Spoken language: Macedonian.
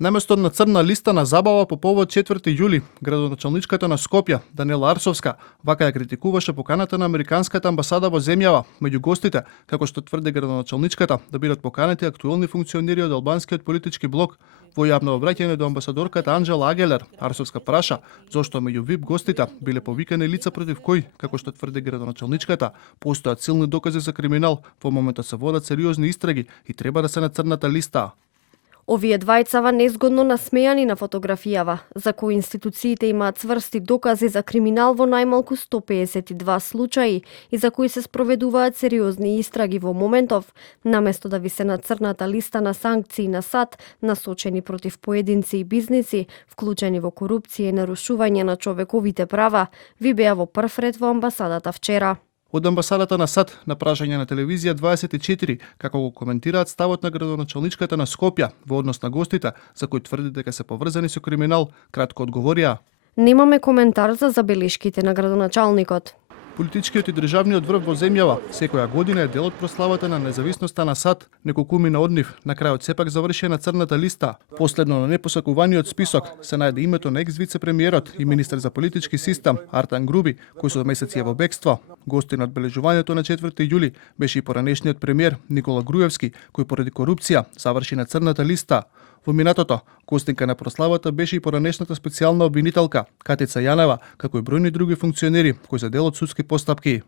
Наместо на црна листа на забава по повод 4 јули, градоначалничката на Скопје, Даниела Арсовска, вака ја критикуваше поканата на американската амбасада во земјава. Меѓу гостите, како што тврди градоначалничката, да бидат поканети актуелни функционери од албанскиот политички блок. Во јавно обраќање до амбасадорката Анџела Агелер, Арсовска праша зошто меѓу ВИП гостите биле повикани лица против кои, како што тврди градоначалничката, постојат силни докази за криминал, во моментот се водат сериозни истраги и треба да се на црната листа. Овие двајцава незгодно насмејани на фотографијава, за кои институциите имаат цврсти докази за криминал во најмалку 152 случаи и за кои се спроведуваат сериозни истраги во моментов, наместо да висе на црната листа на санкции на САД насочени против поединци и бизниси, вклучени во корупција и нарушување на човековите права, ви беа во прв ред во амбасадата вчера. Од амбасадата на САД на прашање на телевизија 24, како го коментираат ставот на градоначалничката на Скопје во однос на гостите, за кои тврди дека се поврзани со криминал, кратко одговорија: Немаме коментар за забелешките на градоначалникот. Политичкиот и државниот врв во земјава секоја година е дел од прославата на независноста на САД. Неколкумина од нив на крајот сепак завршија на црната листа. Последно на непосакуваниот список се најде името на екс-вице-премиерот и министер за политички систем Артан Груби, кој со месеци е во бегство. Гости на одбележувањето на 4 јули беше и поранешниот премиер Никола Груевски, кој поради корупција заврши на црната листа. Во минатото, гостинка на прославата беше и поранешната специјална обвинителка Катица Јанева, како и бројни други функционери кои се дел од судски постапки.